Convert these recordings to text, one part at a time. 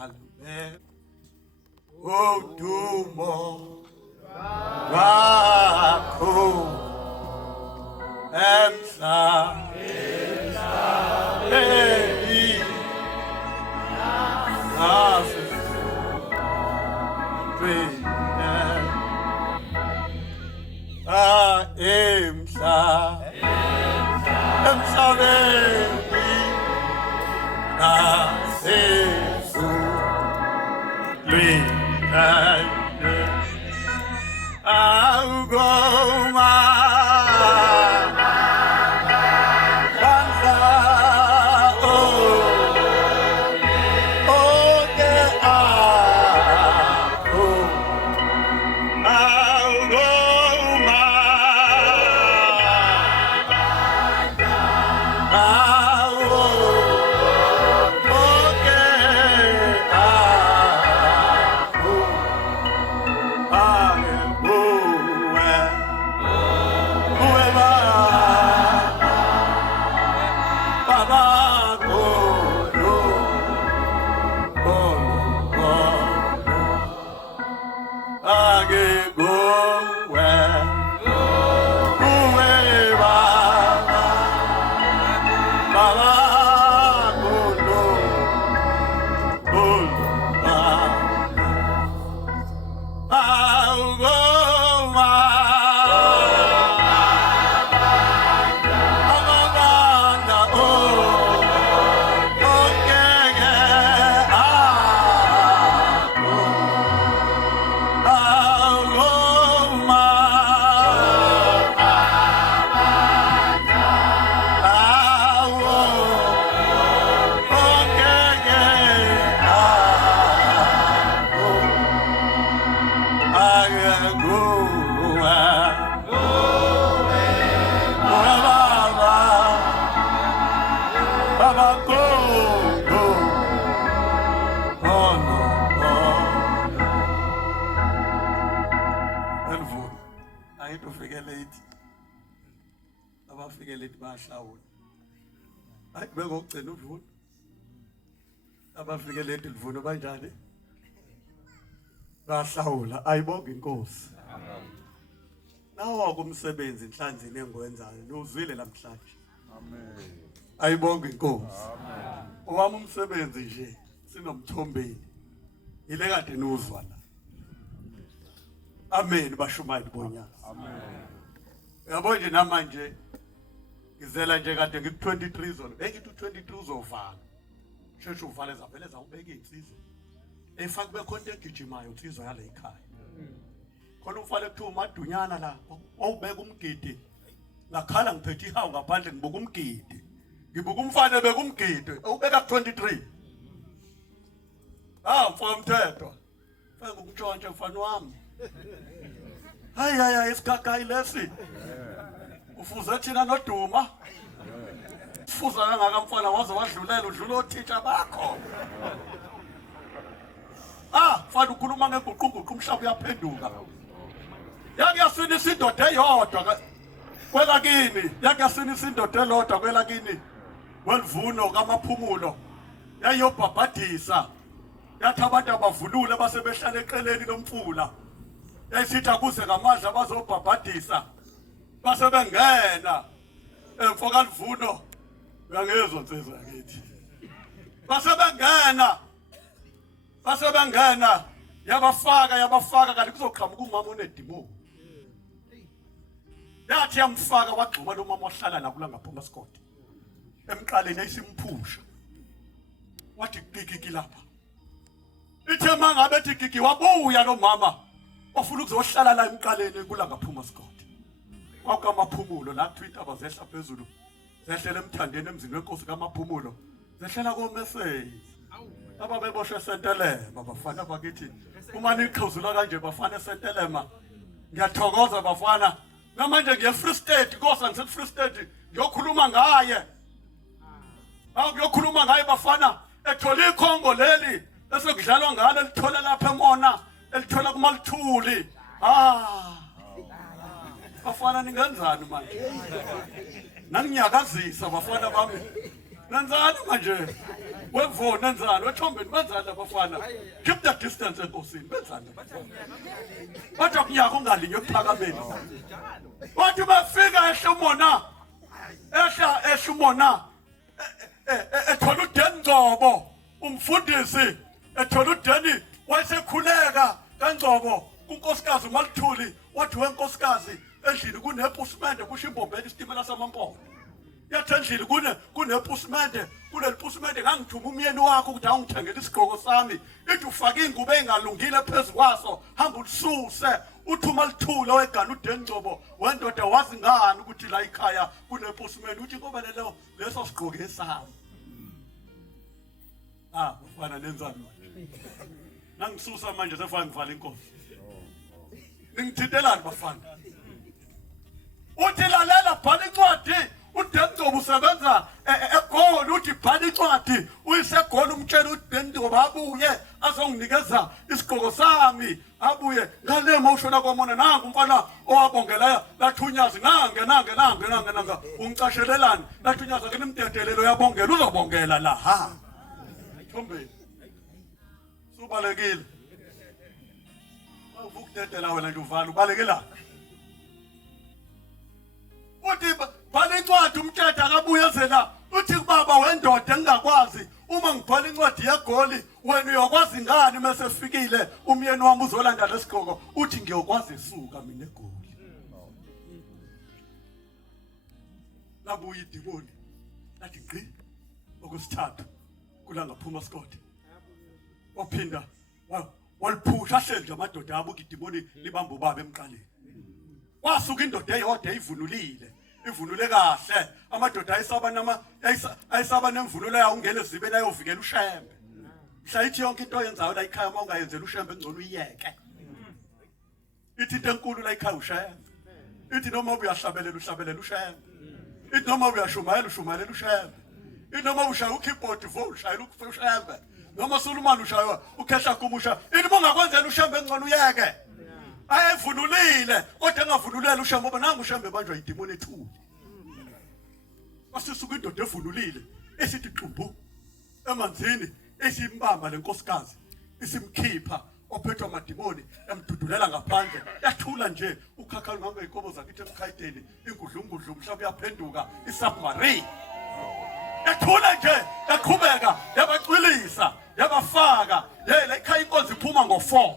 alube udumo wakho emhlabeni emhlabeni nasezulwini awugoma Begokugcina uvuno abafike leti livuno banjani bahlawula ayibonga inkosi nawo kumsebenzi inhlanzini engwenzayo nozwile namhlanje amen ayibonga inkosi amen owami umsebenzi nje sinomthombeni ile kade nozwa la amen bashumayeli bonyaka amen yabo nje namanje ngizela nje kade ngiku23 zona bengithi u23 uzovala sheshe uvale zavele zawubeka insizwe efaka kube khonto egijimayo insizwe yale ekhaya khona ufale kuthiwa umadunyana la awubeka umgidi ngakhala ngiphethe ihawu ngaphandle ngibuka umgidi ngibuka umfana beka umgidi awubeka ku23 mfana mthetho faka ukutshontsha mfana wami hayi isikakayi lesi ufuze thina noduma ufuza kangaka mfana waze wadlulela udlula othisha bakho mfana ukhuluma ngeguquguqu umhlaba uyaphenduka yakuyaswinisa indoda eyodwa kwelakini yakuyaswinisa indoda elodwa kwelakini welivuno kamaphumulo yayiyobhabhadisa yathi abantu abavulule basebehlala eqeleni lomfula yayisithi akuze ngamandla bazobhabhadisa basebengena emfoka livuno ngangezwe insizwa yakithi basebengena yabafaka kanti kuzoqhamuka umama onedimo yathi yamfaka wagxuma lo mama ohlala la kula ngaphuma Scott emqaleni ayisimpusha wathi gigigi lapha ithe mangabe ethi gigi wabuya lo mama ofuna ukuzohlala la emqaleni kula ngaphuma Scott kwakamaphumulo la Twitter bazehla phezulu zehlela emthandeni emzini wenkosi kamaphumulo zehlela koMeseji ababeboshwe eSentelema bafana bakithi uma niqhuzula kanje bafana eSentelema ngiyathokoza bafana namanje ngiye Free State Nkosi ngise Free State ngiyokhuluma ngaye ngiyokhuluma ngaye bafana ethola ikhongo leli bese kudlalwa ngalo lithola lapha emona elithola kumalithuli bafana ningenzani manje nanginyakazisa bafana bami Nenzani manje? Wevo nenzani? Wethombeni benzani abafana? Keep the distance enkosini. Benzani? Bathi akunyaka ungalinywe ephakameni. Bathi bafika ehlumona. Ehlumona. Ethola uDengcobo umfundisi ethola uDeni wayesekhuleka kaNgcobo kunkosikazi uMaluthuli wathi wenkosikazi endlini kunepusmende kusho imbombela isitimela samampompo yathi endlini kunepusmende kulelipusmende ngangithuma umyeni wakho ukuthi awungithengele isigqoko sami ithi ufake ingubo engalungile phezulu kwaso hamba ulisuse uthi uMaluthuli wegana uDengcobo wendoda wazi ngani ukuthi la ekhaya kunepusmende uthi ngoba leso sigqoko esami bafana nenzani manje nangisusa manje sefana ngivala inkosi ningithintelani bafana uthi lalela bhala incwadi uDengcobo usebenza eGoli uthi bhala incwadi uyiseGoli umtshela uDengcobo abuye azonginikeza isigqoko sami abuye ngale moshona kwamona nangu umfana owabongela lathunyazi nange ungicashelelani lathunyaza ke nimdedelelo yabongela uzobongela la Thombeni subalekile awuvukudedela wena nje uvala ubalekela uthi bhala incwadi umthetho akabuyezela uthi kubaba wendoda engakwazi uma ngibhala incwadi yeGoli wena uyokwazi ngani mase fikile umyeni wami uzolanda lesigqoko uthi ngiyokwazi esuka mina eGoli labuya idimoni lathi ngqi okusithatha kula ngaphuma Scott waphinda waliphusha ahleli nje amadoda abuka idimoni libamba ubaba emqaleni wasuka indoda eyodwa ivunule kahle amadoda ayisaba nemvunulo yawo ungena ezibeni ayovikela ushembe mhlayithi yonke into oyenzayo la ekhaya uma ungayenzela ushembe engcono uyiyeke ithi into enkulu la ekhaya ushembe ithi noma uyahlabelela ushembe ithi noma uyashumayela ushembe ithi noma ushaya ukeyboard ushayela ushembe noma Solomon ushaya ukhehla kumusha ithi bongakwenzela ushembe engcono uyeke ayevunulile kodwa engavunulele ushembe ngoba nangu ushembe banjwa idimoni ethuli asisuka indoda evunulile esithi qumbu emanzini esimbamba lenkosikazi isimkhipha ophethwa amadimoni emdudulela ngaphandle yathula nje ukhakhala ngamba inkomo zakithi emkhayiteni ingudlungudlu mhlawumbe yaphenduka isubmarine yathula nje yaqhubeka yabacwilisa yabafaka la ekhaya inkonzo iphuma ngo4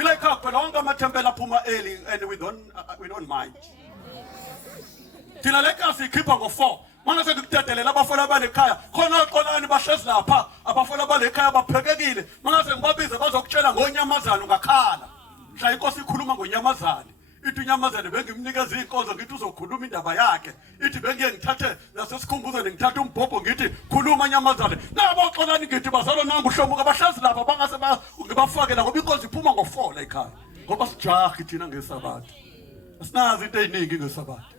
ila ekhaya phela wonke amathempela aphuma early and we don't mind thina lekasi ikhipha ngo4 manje sekudedelela abafana balekhaya khona oqolani bahlezi lapha abafana balekhaya baphekekile manje ngibabize bazokutshela ngonyamazana ungakhala mhla inkosi ikhuluma ngonyamazana ithi unyamazana bengimnikeza inkonzo ngithi uzokhuluma indaba yakhe ithi bengiye ngithathe nasesikhumbuzo ngithathe umbhobho ngithi khuluma nyamazana nabo oqolani ngithi bazalo nangu hlomuka bahlezi lapha bangase ngibafake la ngoba inkonzo iphuma ngo4 la ekhaya ngoba sijahi thina ngesabatha asinazi into eziningi ngesabatha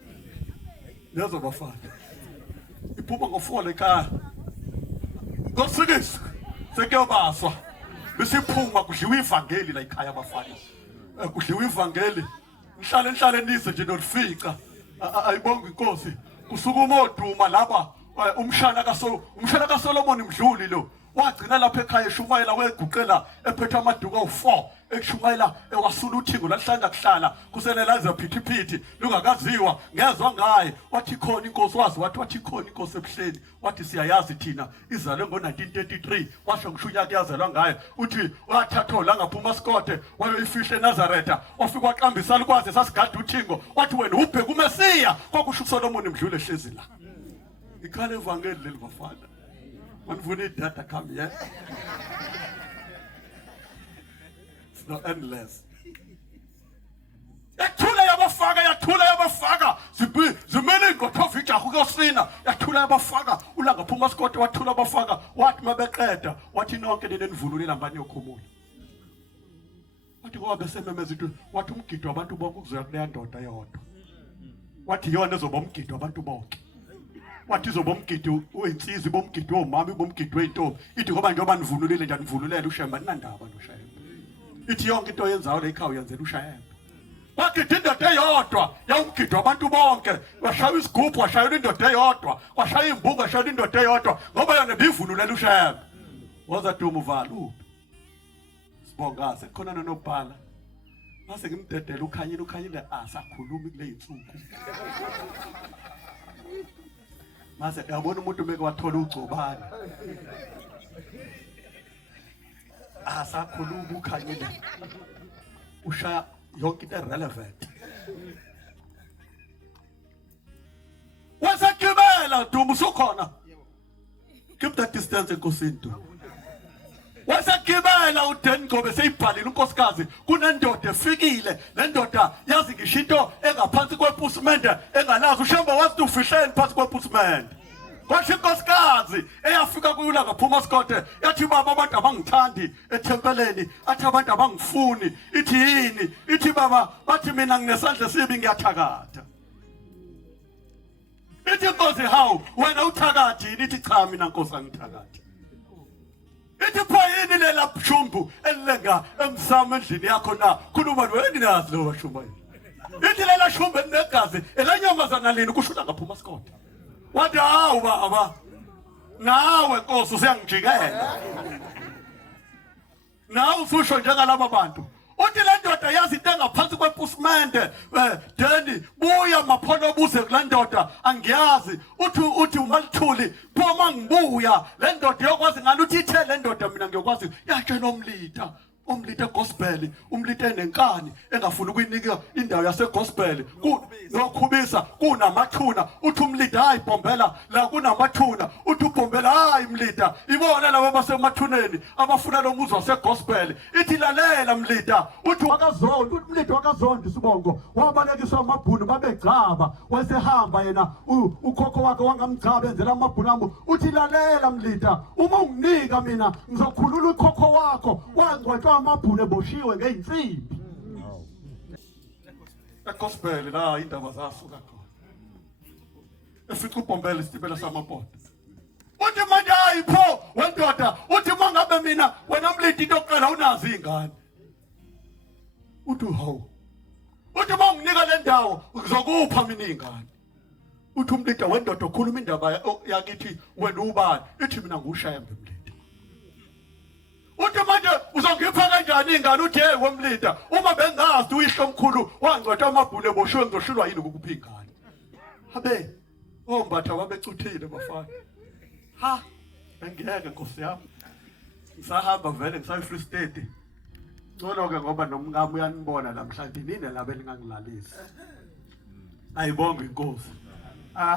lezo bafana iphuma ngo4 la ekhaya ngosikisi sekuyobaswa besiphuma kudliwa ivangeli la ekhaya bafana kudliwa ivangeli nhlale nise nje nolifica ayibonga inkosi kusuka umoduma laba umshana kaSolomon Mdluli lo wagcina lapha ekhaya eshumayela weguqela ephethe amaduka u4 ekushumayela ewasula uthingo lahlanda kuhlala kusenelaza phithiphithi lungakaziwa ngezwe ngaye wathi khona inkosi wathi khona inkosi ebuhleni wathi siyayazi thina izalwe ngo1933 washo ngishunya kuyazalwa ngaye uthi wathatha la ngaphuma Scott wayoyifihle eNazaretha wafika waqambisa likwazi sasigada uthingo wathi wena ubheka uMesiya kwakusho uSolomon Mdluli ehlezi la ikhala evangeli leli bafana manifuna idata come here it's not endless yathula yabafaka zimele ingothofa ijahu kuyosina yathula yabafaka ulanga phuma Scott wathula abafaka wathi mabeqeda wathi nonke nenivunulile ngani yokhumula wathi ngoba besememeza into wathi umgido abantu bonke ukuzoya kuleya ndoda yodwa wathi yona ezoba umgido abantu bonke wathi izoba umgido oyinsizwe bomgido omama bomgido weintombi ithi ngoba njengoba nivunulile nje nivunulele ushemba ninandaba noshemba ithi yonke into oyenzayo la ekhaya uyenzela ushemba Wagithi indoda eyodwa yawumgidwa abantu bonke, washaya isigubhu, washaya indoda eyodwa, washaya imbuka, washaya indoda eyodwa, ngoba yona bivunulela uShembe. Waza Duma uvala uphi? Sibongaze khona nonobhala. Mase ngimdedela ukhanyile asakhulumi kule insuku. Mase yabona umuntu beke wathola ugcobane. Asakhuluma ukhanyile. Usha yonke into relevant. Wasagibela Duma usukhona. Keep that distance enkosini Duma. Wasagibela uDeni Gqobe seyibhalile unkosikazi kunendoda efikile, le ndoda yazi ngisho into engaphansi kwepusmende engalazi uShembe wathi ufihleni phansi kwepusmende. Kwasho inkosikazi eyafika kuyula ngaphuma Scott yathi baba abantu abangithandi ethempeleni, athi abantu abangifuni, ithi yini? Ithi baba bathi mina nginesandla sibi ngiyathakatha. Ithi inkosi hawu wena uthakathi? Ithi cha mina nkosi angithakathi. Ithi phayini lela bshumbu elenga emsamo endlini yakho na khuluma wena nazi lo bashumba. Ithi lela shumbu enegazi elanyamazana lini kushula ngaphuma Scott. Wathi hawu baba nawe nkosi usiyangijikela. Nawe ususho njengalabo bantu. Uthi le ndoda yazi into engaphansi kwepusmende Deni buya maphono buze kule ndoda angiyazi. Uthi uMaluthuli phoma ngibuya le ndoda yokwazi ngani uthi ithe le ndoda mina ngiyokwazi yatshena umlita gospel, umlita enenkani engafuni ukuyinika indawo yasegospel nokhubisa kunamathuna. Uthi umlita hayi bombela la kunamathuna, uthi ubombela hayi mlita ibona labo basemathuneni abafuna lo muzi wasegospel. Ithi lalela mlita, uthi wakazondi, uthi mlita wakazondi Sibongo wabalekiswa amabhunu babegcaba, wasehamba yena ukhokho wakhe wangamgcaba enzela amabhunu amo. Uthi lalela mlita, uma unginika mina ngizokhulula ukhokho wakho wangcwatshwa amabhunu eboshiwe ngeinsimbi. Egospel la indaba zasuka khona. Efica ubombela isitibela samapota. Uthi manje ayipho wendoda, uthi mangabe mina wena mliti into oqala unazi ingane. Uthi hawu. Uthi manginika le ndawo ngizokupha mina ingane. Uthi umliti wendoda okhuluma indaba yakithi wena ubani? Ithi mina nguShembe mliti. Uthi manje uzongipha kanjani ingane? Uthi hey womlita uma bengazi uyihlomkhulu wangcwatha amabhulu eboshiwe ngizoshulwa yini ukupha ingane? Habe ombatha babecuthile bafana. Ha ngeke nkosi yami. Ngisahamba vele ngisayi-Free State. Ngcono ke ngoba nomngamo uyanibona namhlanje nini labe ningangilalisi. Ayibonge inkosi.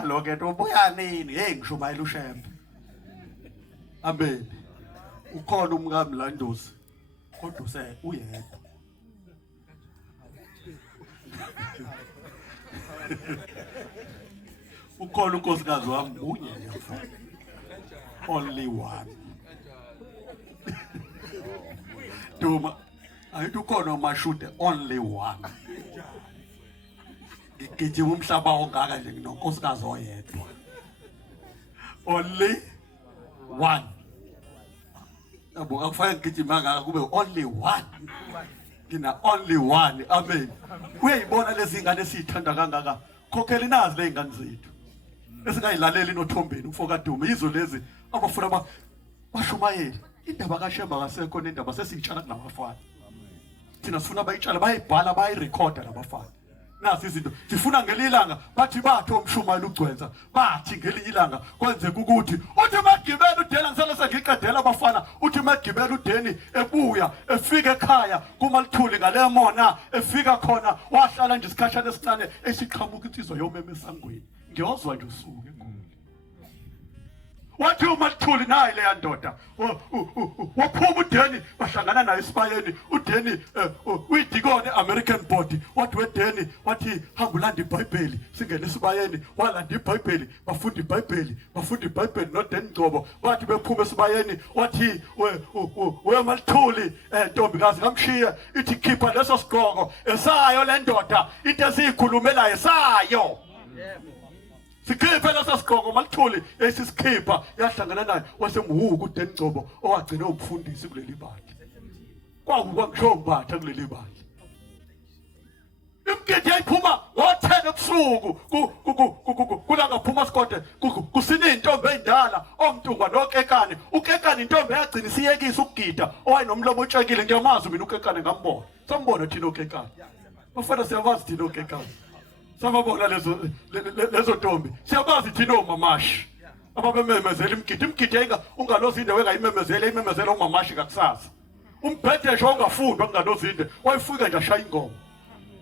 Lo ke ubuya nini? Hey ngishumayela uShembe. Amen. Ukhona umngami la Ndosi kodwa uyedwa. Ukhona unkosikazi wami unye yafana. Only one. Duma ayithi ukhona umashude only one. Ngigijima umhlaba ongaka nje nginonkosikazi oyedwa. Only one. Akufanele ngigijima ngaka kube only one. Ngina only one. Amen. Uyayibona lezi ngane esithanda kangaka. Khokhela nazi le ngane zethu. Esingayilaleli noThombeni umfoka Duma yizo lezi abafuna bashumayela. Indaba kaShembe akasekho nendaba sesiyitshala kunabafana. Thina sifuna bayitshala bayibhala bayirecorda labafana. Nasi izinto sifuna ngelilanga bathi batho umshumayela ugcwenza bathi ngelinye ilanga kwenzeka ukuthi uthi magibela uDeni ngisale sengiqedela abafana. Uthi magibela uDeni ebuya efika ekhaya kuMaluthuli ngale mona efika khona wahlala nje isikhashana esincane esiqhamuka insizwa yomeme esangweni. Ngiyozwa nje usuku enkulu. Wathi uMaluthuli nayi le ndoda waphuma uDeni bahlangana naye esibayeni. UDeni uyidikone American body. Wathi weDeni wathi hamba ulanda iBhayibheli singene esibayeni. Walanda iBhayibheli bafunda iBhayibheli noDeni Gqobo. Wathi bephuma esibayeni wathi we Maluthuli ntombikazi ngamshiya ithi khipha leso sigqoko esayo le ndoda into esiyikhulumela esayo. Sikhiphe leso sigqoko Maluthuli esisikhipha yahlangana naye wasemhuku uDeni Gqobo owagcina umfundisi kuleli bandla. Kwakungisho mbatha kuleli bandla. imgidi yayiphuma ngo-10 ebusuku kulanga phuma sikode kusina iy'ntombi ey'ndala omntungwa nokekane. Ukekane intombi yagcina isiyekisa ukugida owayenomlomo otshekile. Ngiyamazi mina ukekane ngambona. Sambona thina ukekane. Bafana siyabazi thina ukekane. Sababona lezo ntombi. Siyabazi thina omamashi. Ababememezela imgidi. Imgidi ungalozinde imemezela omamashi kakusasa. Umbhedesho ongafundwa kungalozinde wayefika nje ashaya ingoma.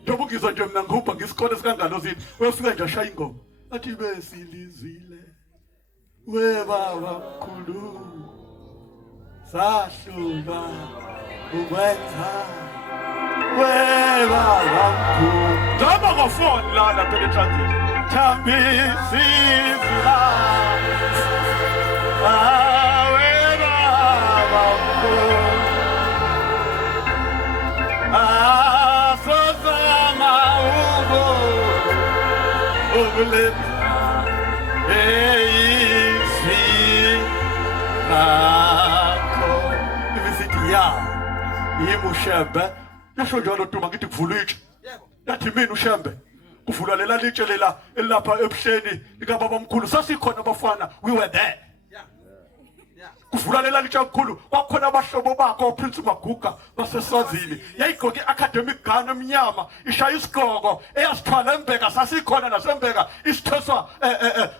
Njengoba ngizwa nje mina ngihupha ngisikole sikangalozinde wayefika nje ashaya ingoma. Athi besilizwile we baba mkhulu sahlulwa ukwenza we baba mkhulu. Ngaba ngofoni lana phela transit. Thambi sizila we baba mkhulu. Ushembe yasho njalo Duma ngithi kuvula itshe yathi mina ushembe kuvula lela litshe lela elapha ebuhleni lika baba mkhulu sasikhona abafana we were there. Kuvula lela litshe mkhulu kwakhona abahlobo bakho uPrince Maguga baseSwazini yayigqoke academic gown emnyama ishaya isigqoko eyasithwala eMbeka sasikhona naseMbeka isithoswa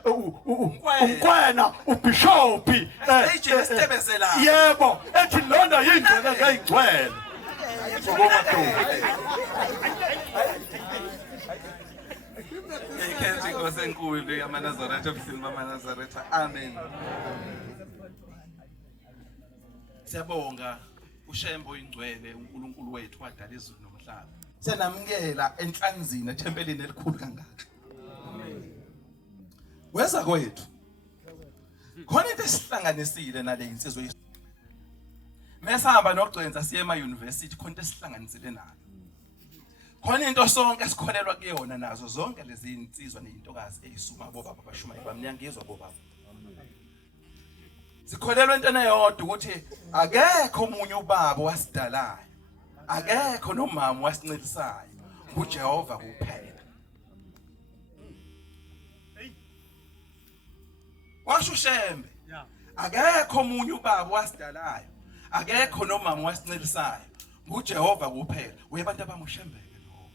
uNkwena uBishopi yebo ethi lona yingcwele ngeyingcwele. Ikenzi inkosi enkulu yamaNazaretha ebusini bamaNazaretha. Amen. Siyabonga uShembe oyingcwele uNkulunkulu wethu wadala izulu nomhlaba. Senamukela enhlanzini ethempelini elikhulu kangaka. Weza kwethu. Khona into esihlanganisile nale insizwe yethu. Mesihamba nogcwenza siye ema-university khona into esihlanganisile nayo. Khona into sonke esikholelwa kuyona nazo zonke lezi insizwa neyintokazi eyisuma bobaba abashumayo bamnyangizwa bobaba. Sikholelwa into eyodwa ukuthi akekho omunye ubaba wasidalayo. Akekho nomama wasincelisayo kuJehova kuphela. Washo uShembe. Akekho omunye ubaba wasidalayo. Akekho nomama wasincelisayo kuJehova kuphela. Webantu abamushembeke lo.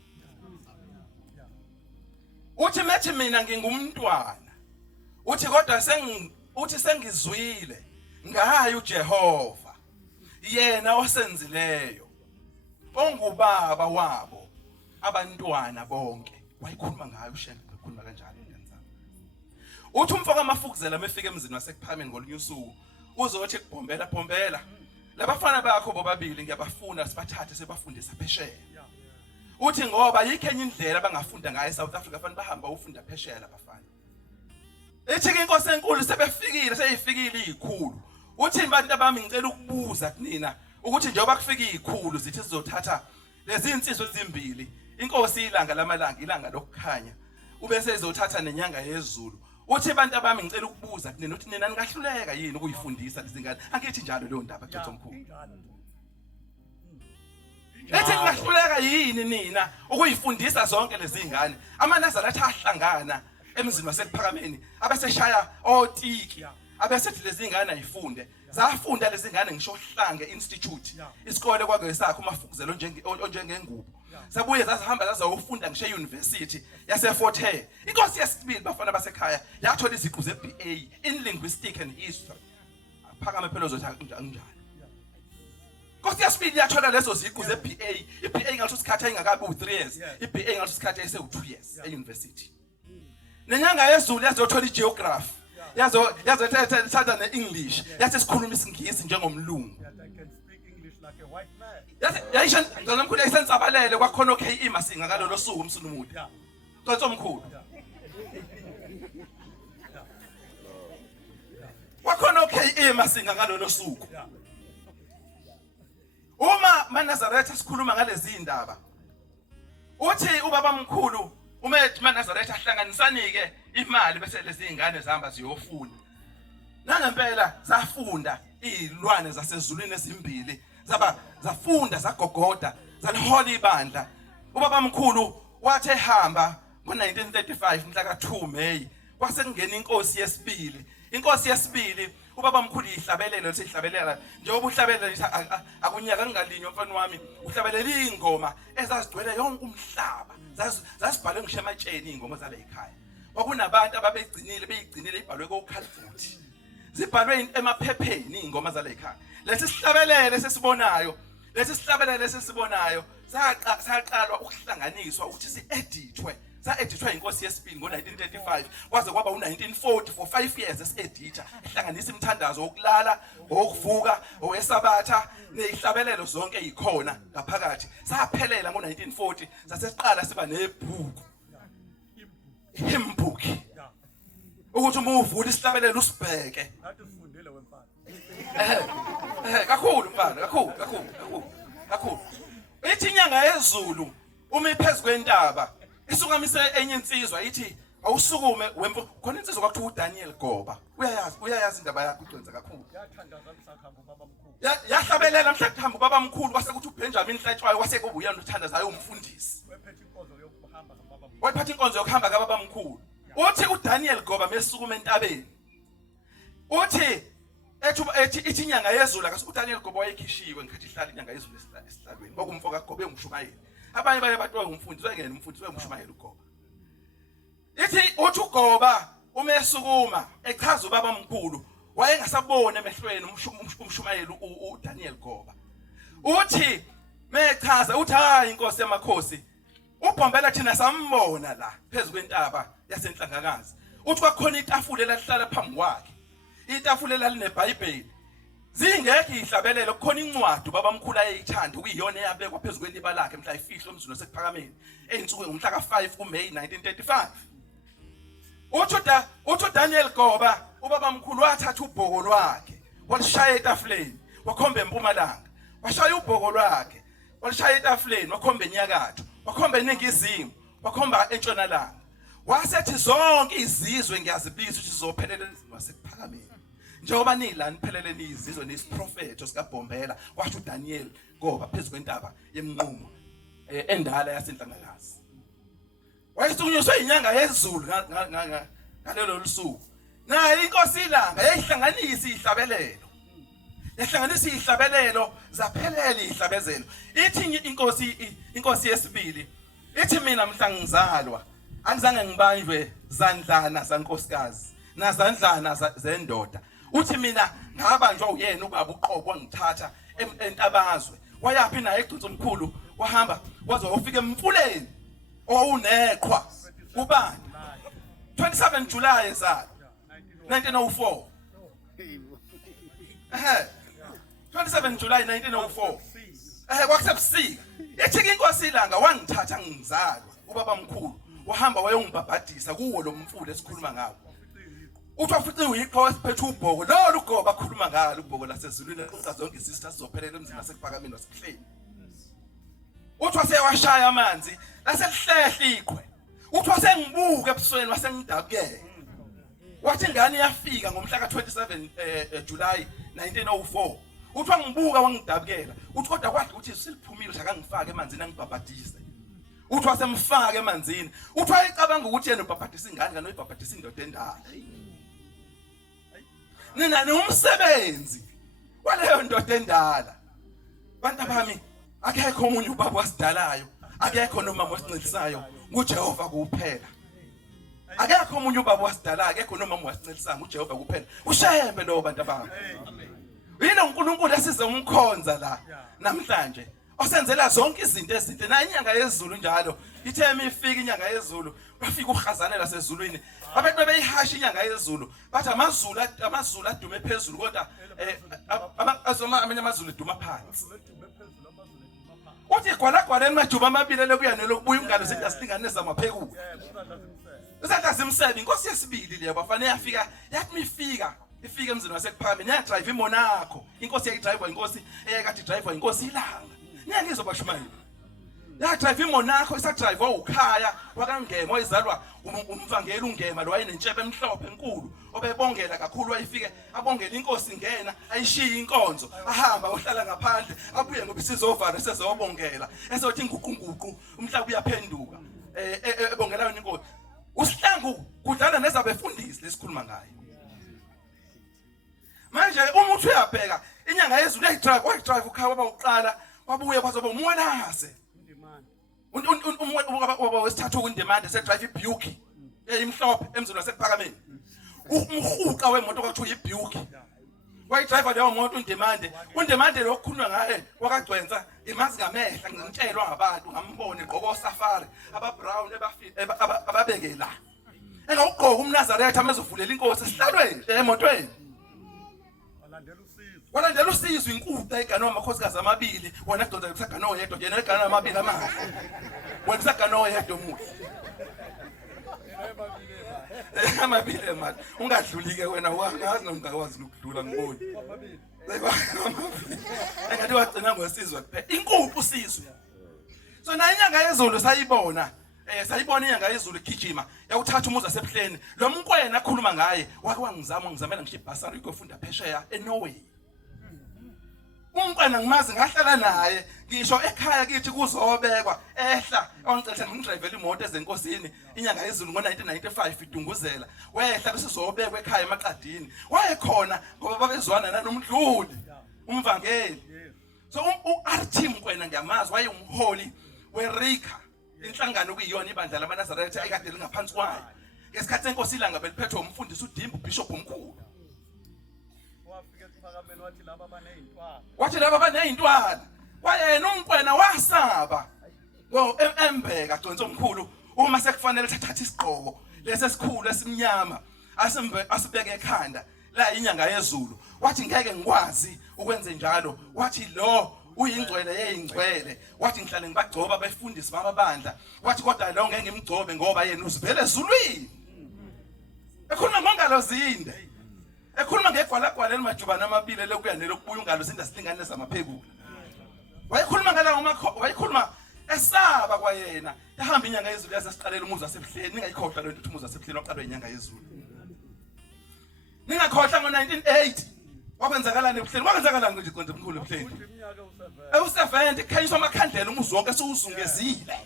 Uthi methi mina ngingumntwana. Uthi kodwa sengizwile ngayo uJehova. Yena osenzileyo. Ongubaba wabo abantwana bonke. Wayikhuluma ngayo uShembe ekhuluma kanjalo ngenzana. Uthi umfaka amafukuzela mefika emzini wasekuphameni ngolunye usuku uzothi ekubhombela labafana bakho bobabili ngiyabafuna sibathathe sebafundisa phesheya. Uthi ngoba yikho enye indlela abangafunda ngayo eSouth Africa fanele bahamba ufunda phesheya labafana. Ethi inkosi enkulu seyifikile izikhulu. Uthi abantu abami ngicela ukubuza kunina ukuthi njengoba kufika izikhulu zithi sizothatha lezi insizwe ezimbili inkosi ilanga lamalanga ilanga lokukhanya ubese izothatha nenyanga yezulu. Uthi abantu abami ngicela ukubuza kunina ukuthi nina ningahluleka yini ukuyifundisa lezi ngane. Angithi njalo leyo ndaba Dr. Mkhulu. Ethi ningahluleka yini nina ukuyifundisa zonke lezi ngane. AmaNazaretha ahlangana emzini wasekuphakameni abeseshaya otiki abesethi lezi ngane ayifunde. Zafunda lezi ngane ngisho Hlange Institute isikole kwake sakho umafukuzelo onjengengubo. Sabuye zazihamba zazofunda ngisho eUniversity yaseFort Hare. Inkosi yesibili bafana basekhaya yathola iziqu zeBA in Linguistics and History. Phakame phela uzothi kanjalo. Inkosi yesibili yathola lezo ziqu zeBA. iBA ngaleso sikhathi ayingakabi u3 years. iBA ngaleso sikhathi ayise u2 years eUniversity. Nenyanga yezulu yazothola iGeography. Yazothatha neEnglish. Yathi sikhuluma isiNgisi njengomlungu. Yayisho ngomkhulu yayisensabalele kwakhona KE Masinga ngalolo suku umsulumude. Dr. Mkhulu. Kwakhona KE Masinga ngalolo suku. Uma maNazaretha sikhuluma ngalezi indaba. Uthi ubaba mkhulu umethi maNazaretha ahlanganisanike imali bese lezi ingane zihamba ziyofunda. Nangempela zafunda izilwane zasezulwini ezimbili. Zafunda zagogoda zalihola ibandla. Ubaba mkhulu wathi ehamba ngo-1935 mhla ka-2 May kwase kungena inkosi yesibili. Inkosi yesibili ubaba mkhulu ihlabelelo sihlabelela njengoba uhlabelela akunyaka ngalinywa mfana wami uhlabelela ingoma ezazigcwele yonke umhlaba zasibhalwe ngishematsheni ingoma zale ekhaya. Kwakunabantu ababegcinile beyigcinile ibhalwe koKhalfuthi. Zibhalwe emaphepheni ingoma zale ekhaya. Lesi sihlabelele sesibonayo saqalwa ukuhlanganiswa ukuthi si-edithwe. Sa-edithwa inkosi yesibili ngo-1935 kwaze kwaba u-1940 for 5 years esi-editha ehlanganisa imithandazo wokulala, wokuvuka, owesabatha nezihlabelelo zonke yikhona ngaphakathi. Saphelela ngo-1940 sasesiqala siba nebhuku. Hymn book. Ukuthi uma uvula isihlabelelo usibheke. Nathi sifundile wemfana. Kakhulu mfana, kakhulu. Ithi inyanga yezulu uma iphezulu kwentaba isukamise enye insizwa ithi awusukume wemfo khona insizwa kwakuthiwa uDaniel Goba. Uyayazi indaba yakhe uCwenza kakhulu. Yathandaza msakhambo baba mkhulu. Yahlabelela mhla kuhamba baba mkhulu kwase kuthi uBenjamin Hlatshwayo wase kuba uyena uthandazayo umfundisi. Wephethe inkonzo yokuhamba kababa mkhulu. Wayephatha inkonzo yokuhamba kababa mkhulu. Uthi uDaniel Goba mesukuma entabeni. Uthi ethi inyanga yezulu akase uDaniel Goba wayekhishiwe ngikhathi ihlala inyanga yezulu esihlalweni. Bokumfo kaGoba engushumayeli. Abanye baye bathiwa umfundisi wayengena umfundisi wayengushumayeli uGoba. Ithi uthi uGoba uma esukuma echaza ubaba mkhulu wayengasabona emehlweni umshumayeli uDaniel Goba. Uthi mechaza uthi hayi inkosi yamakhosi ubhombela thina sambona la phezulu kwentaba yasenhlangakazi. Uthi kwakhona itafula elahlala phambi kwakhe. Itafula elaliniBhayibheli. Zingekho ihlabelelo kukhona incwadi ubaba mkhulu ayeyithanda ukuyiyona eyabekwa phezulu kweliba lakhe mhla ifihlwe emzini osekuphakameni eyinsuku ngomhla ka-5 kuMeyi 1935. Uthi uDaniel Goba ubaba mkhulu wathatha ubhoko lwakhe walishaya etafuleni wakhomba empumalanga, washaya ubhoko lwakhe walishaya etafuleni wakhomba enyakatho, wakhomba eningizimu, wakhomba entshonalanga. Wasethi zonke izizwe ngiyazibisa ukuthi zizophelela emzini wasekuphakameni. Njengoba nila niphelele nizizwe nesiprofeto sikaBhombela washo uDaniel Goba phezulu kwentaba yemnqumo endala yasenhlangakazi. Wayesukunyuswe inyanga yezulu ngalelo lusuku. Naye inkosi ilanga yayihlanganisa ihlabelelo. Yahlanganisa ihlabelelo zaphelela ihlabezelo. Ithi inkosi yesibili ithi mina mhla ngizalwa angizange ngibanjwe zandlana zankosikazi nazandlana zendoda. Uthi mina ngabanjwa uyena ubaba uqobo wangithatha entabazwe. Wayaphi naye egcutsa omkhulu wahamba waze wafika emfuleni owuneqhwa kubani 27 July ezalo 1904. 27 July 1904. Kwakusebusika. Ithi inkosi ilanga wangithatha ngizalwa ubaba mkhulu wahamba wayongibhabhadisa kuwo lo mfula esikhuluma ngawo. Uthi wafica uyiqha wasiphethe ubhoko lolu Goba akhuluma ngalo ubhoko lasezulwini eqoqa zonke izizwe sizophelela emzini wasekuphakameni wasekuhleni. Uthi wasewashaya amanzi laselihlehla iqhwe. Uthi wasengibuka ebusweni wasengidabukela. Wathi ingane yafika ngomhla ka-27 July 1904. Uthi wangibuka wangidabukela. Uthi kodwa kwathi ukuthi siliphumile akangifake emanzini angibhabhadise. Uthi wasemfaka emanzini. Uthi wayecabanga ukuthi yena ubhabhadisa ingane kanti uyibhabhadisa indoda endala. Nina umsebenzi waleyo ndoda endala. Bantu bami akekho umunye ubaba wasidalayo, akekho nomama wasincelisayo nguJehova kuphela. Akekho umunye ubaba wasidalayo, akekho nomama wasincelisayo nguJehova kuphela. Ushembe lo bantu bami. Yini uNkulunkulu asize umkhonza la namhlanje. Osenzela zonke izinto ezinhle na inyanga yezulu njalo. Ithe emifika inyanga yezulu bafika uGhazanela sezulwini. Abantu beyihasha inyanga yezulu bathi amazulu adume phezulu kodwa amanye amazulu eduma phansi. Uthi gwalagwaleni majuba amabili lokuya nelokubuya ungalo zethu asilinganisa amaphekulu. Isandla simsebe inkosi yesibili leyo bafane yafika yathi mifika ifika emzini wasekuphakameni yadrive iMonaco. Inkosi yayidrive inkosi eyakade drive inkosi ilanga. Niyangizwa bashumayeli. Yadrive iMonaco isadrive ukhaya wakangema wayizalwa umvangeli ungema lo wayenentshebe emhlophe enkulu obebongela kakhulu wayifike abongela inkosi ingena ayishiya inkonzo ahamba ohlala ngaphandle abuye ngoba isizovala sezobongela esothi inguqunguqu umhlaba uyaphenduka ebongelayo inkosi usihlangu kudlala nezabefundisi lesikhuluma ngayo manje uma uthi uyabheka inyanga yezulu uyayidrive ukhaya waba uqala wabuye kwazoba umwelase waba wesithathu kundemande sedrive iBuick imhlophe emzini wasePhakameni umhuqa wemoto kwakuthiwa iBuick wayidrive leyo moto undemande lokukhulunywa ngaye wakagcwensa imazi ngamehla ngitshelwa ngabantu ngambone egqoka safari ababrown ababekela engawugqoka umNazaretha amezovulela inkosi sihlalweni emotweni walandela usizo inkuta egano amakhosikazi amabili wona kudoda kusagano oyedwa yena egano amabili amahle wena kusagano oyedwa omuhle amabili manje ungadluli-ke wena wangazi nomngakwazi ukudlula ngiboni engathi wagcina ngosizwe kuphela inkuphu usizwe so na inyanga yezulu sayibona inyanga yezulu igijima yawuthatha umuzi wasebuhleni lo mnkwena akhuluma ngaye wake wangizamela ngisho ibhasari ukufunda phesheya eNorway umnkwena ngimazi ngahlala naye ngisho ekhaya kithi kuzobekwa ehla ongicela ngidrivele imoto ezenkosini inyanga yezulu ngo1995 idunguzela wehla bese sizobekwa ekhaya emaqadini wayekhona ngoba babezwana nanomdluli umvangeli so uRT Mkwena ngiyamazi waye umholi weRika inhlangano kuyiyona ibandla lamaNazaretha ayikade lingaphansi kwayo ngesikhathi senkosi ilanga beliphethwe umfundisi uDimbu Bishop omkhulu wathi laba baneyintwana wayena uMkwena wasaba embeka Gconsi omkhulu uma sekufanele thatha isigqoko lesesikhulu esimnyama asibeke ekhanda la inyanga yezulu wathi ngeke ngikwazi ukwenze njalo wathi lo uyingcwele yeyingcwele wathi ngihlale ngibagcoba abefundisi babandla wathi kodwa lo ngeke ngimgcobe ngoba yena uzivele ezulwini ekhuluma ngongalo zinde ekhuluma ngegwalagwala elimajubana amabili lokuya nelokubuya ungalo zinda silinganisa amaphekula wayekhuluma ngala wayekhuluma esaba kwayena ehamba inyanga yezulu yasesiqalela umuzi wasebuhleni ningayikhohlwa lento ukuthi umuzi wasebuhleni waqalwa inyanga yezulu ningakhohlwa ngo1980 wakwenzakalani ebuhleni wakwenzakalani nje Gconsi omkhulu ebuhleni u70 khanyiswa amakhandlela umuzi wonke sewuzungezile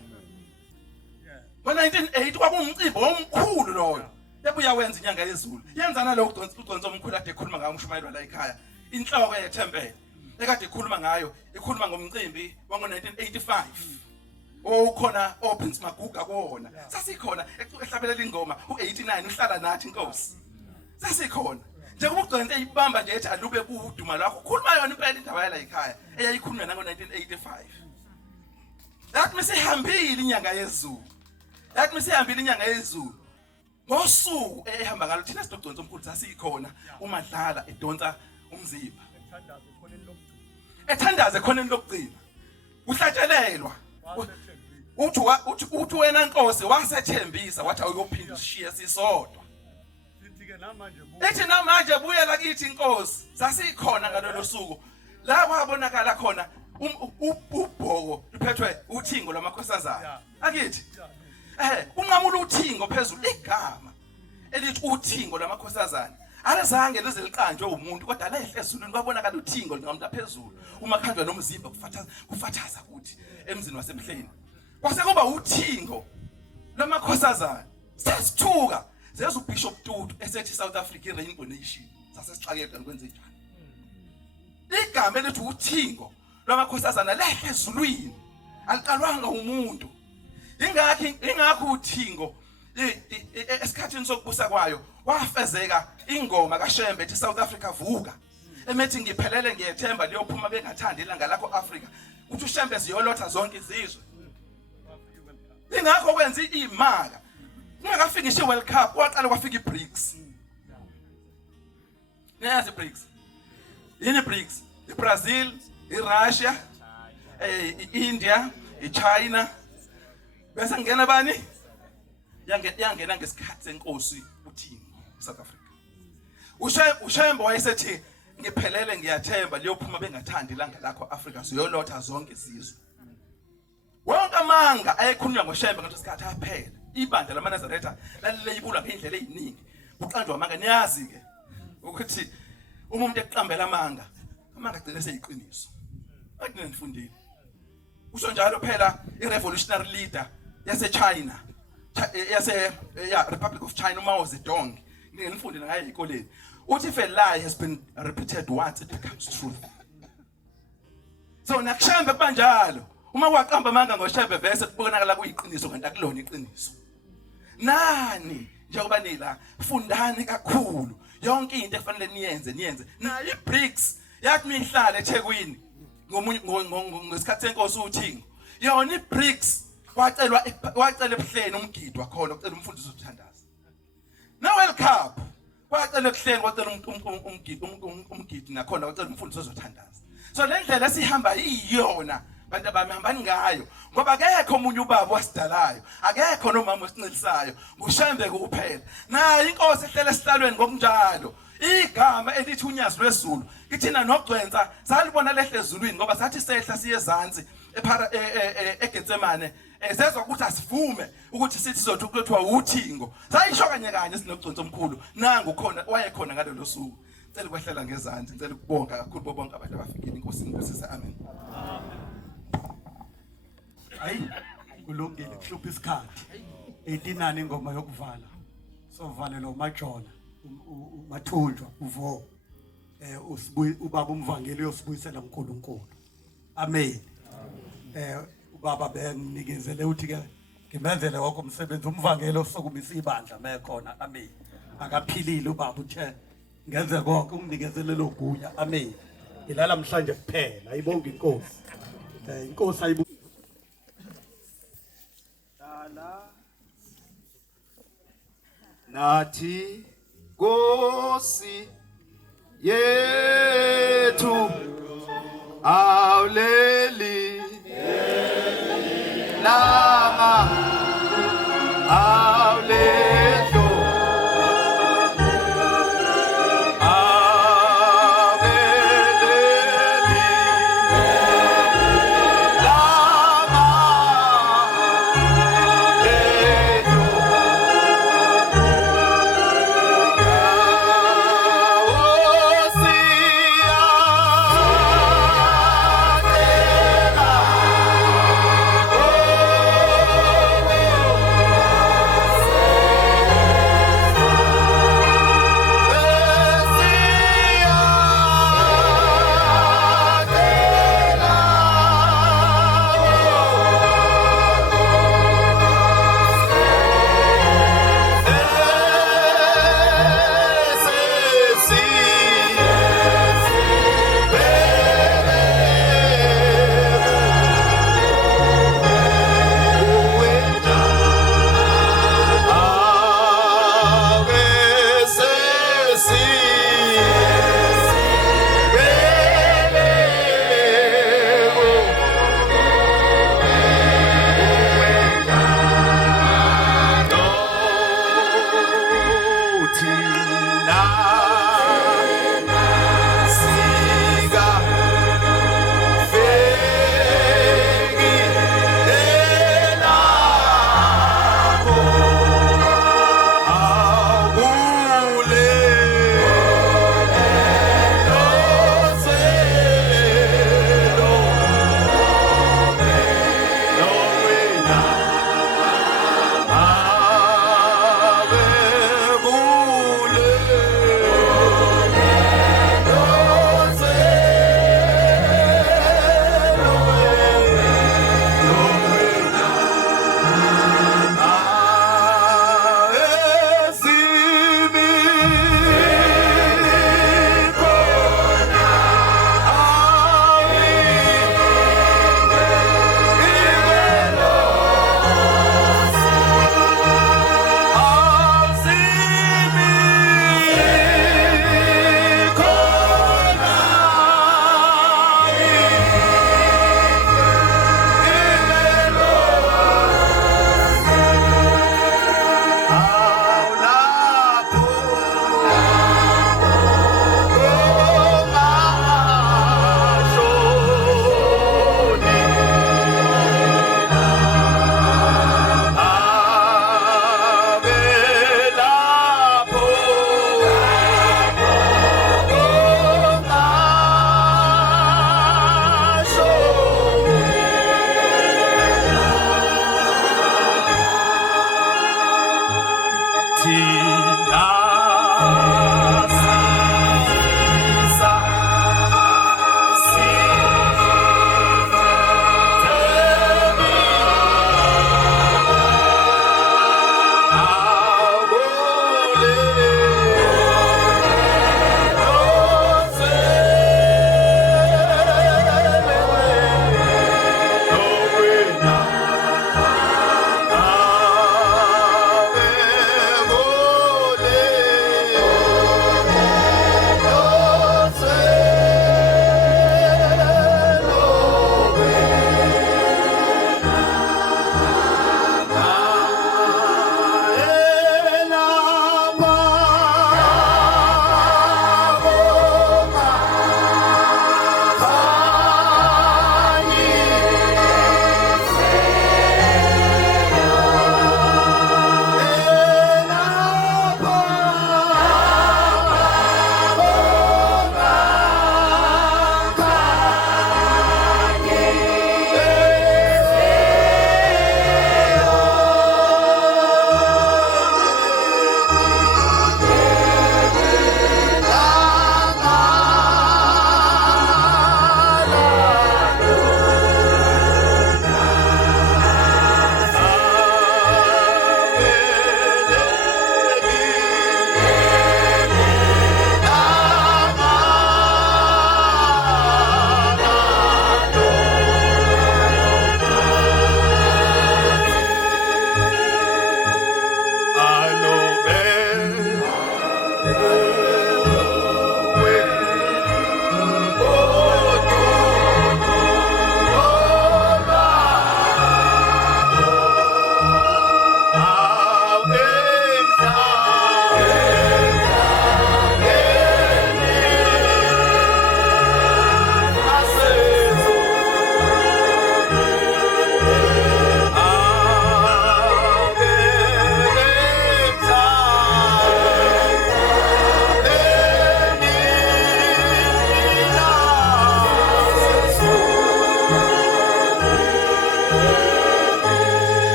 ngo1980 kwakuwumcimbi omkhulu loyo yabuya wenza inyanga yezulu yenzana lo Gconsi omkhulu ade ekhuluma ngayo umshumayelo la ekhaya inhloko yethempeli ekade ekhuluma ngayo ikhuluma ngomcimbi wango1985 okhona Prince Maguga kuwona sasikhona ehlabelela ingoma u89 uhlala nathi inkosi sasikhona njengoba uGconsi eyibamba nje ethi alube kuduma lakho ukhuluma yona impela indaba yala ekhaya eyayikhulunywa nango1985 yathi mesihambile inyanga yezulu ngosuku ehamba ngalo thina siDoctor omkhulu sasikhona uMadlala edonsa umzimba ethandaze khona lokugcina uhlatshelelwa uthi wena Nkosi wasethembisa wathi awuyophinda ushiya sisodwa ethi namanje buyela kithi Inkosi sasikhona ngalolu suku la kwabonakala khona ubhoko liphethwe uthingo lwamakhosazana akithi unqamula uthingo phezulu igama elithi uthingo lwamakhosazana alazange lize liqanjwe umuntu kodwa lehle ezulwini kwabonakala uthingo lingamda phezulu uma khanjwa nomzimba kufathaza kuthi emzini wasebuhleni kwase kuba uthingo lwamakhosazana sesithuka zeza uBishop Tutu esethi South Africa iRainbow Nation sasesixakeka ngikwenze njani igama elithi uthingo lwamakhosazana lehle ezulwini aliqalwanga umuntu ingakho uthingo esikhathini sokubusa kwayo wafezeka ingoma kaShembe ethi South Africa vuka emethi ngiphelele ngiyethemba liyophuma bengathandi ilanga lakho Africa uthi uShembe ziyolotha zonke izizwe ingakho kwenza imaka ungakafika iWorld Cup waqala kwafika iBRICS neyazi iBRICS yini iBRICS iBrazil iRussia iIndia iChina bese ngena bani yangena ngesikhathi senkosi uThingo South Africa uShembe wayesethi ngiphelele ngiyathemba liyophuma bengathandi ilanga lakho Africa siyolotha zonke izizwe wonke amanga ayekhulunywa ngoShembe ngathi isikhathi aphela ibandla lamaNazaretha lalileyibula ngendlela eziningi uqanjwa amanga niyazi ke ukuthi umuntu eqambela amanga agcine seyiqiniso akune nifundile usho njalo phela irevolutionary leader yaseChina Republic of China Mao Zedong ngenifunde ngayo ezikoleni uthi if a lie has been repeated once it becomes truth. So nakushembe kubanjalo uma kwaqamba amanga ngoshembe vese kubonakala kuyiqiniso kanti akulona iqiniso. Nani njengoba nila fundani kakhulu yonke into efanele niyenze na iBRICS yathi mihlala eThekwini ngesikhathi senkosi uThingo yona iBRICS wacela ebuhleni umgidi wakhona ucela umfundisi uzothandaza. Na World Cup wacela ebuhleni wacela umgidi nakhona wacela umfundisi uzothandaza. So le ndlela esihamba iyona bantu abami hambani ngayo ngoba akekho umunye ubaba wasidalayo akekho nomama osincelisayo ngushembe kuphela na inkosi ehlele esihlalweni ngokunjalo igama elithi unyazi lwezulu kithina nogcwenza salibona lehle ezulwini ngoba sathi sehla siye ezantsi eGetsemane sezwa ukuthi asivume ukuthi sithi sizothi kuthiwa uThingo sayisho kanye kanye sinogcwenza omkhulu nangu khona wayekhona ngalelo suku ngicela ukwehlela ngezantsi ngicela ukubonga kakhulu bonke abantu abafikile inkosi inkosi amen. Hayi kulungile kuhlupha isikhathi etinani ingoma yokuvala sovalelo uMajona uMathunjwa uvo ubaba umvangeli uyosibuyisela uNkulunkulu amen. Ubaba benginikezele uthi ke ngimenzele wonke umsebenzi umvangeli osokumisa ibandla mekhona amen. Akaphilile ubaba uthe ngenze konke unginikezele logunya amen. Ilala namhlanje kuphela ayibonga inkosi inkosi ayibu nathi Nkosi ye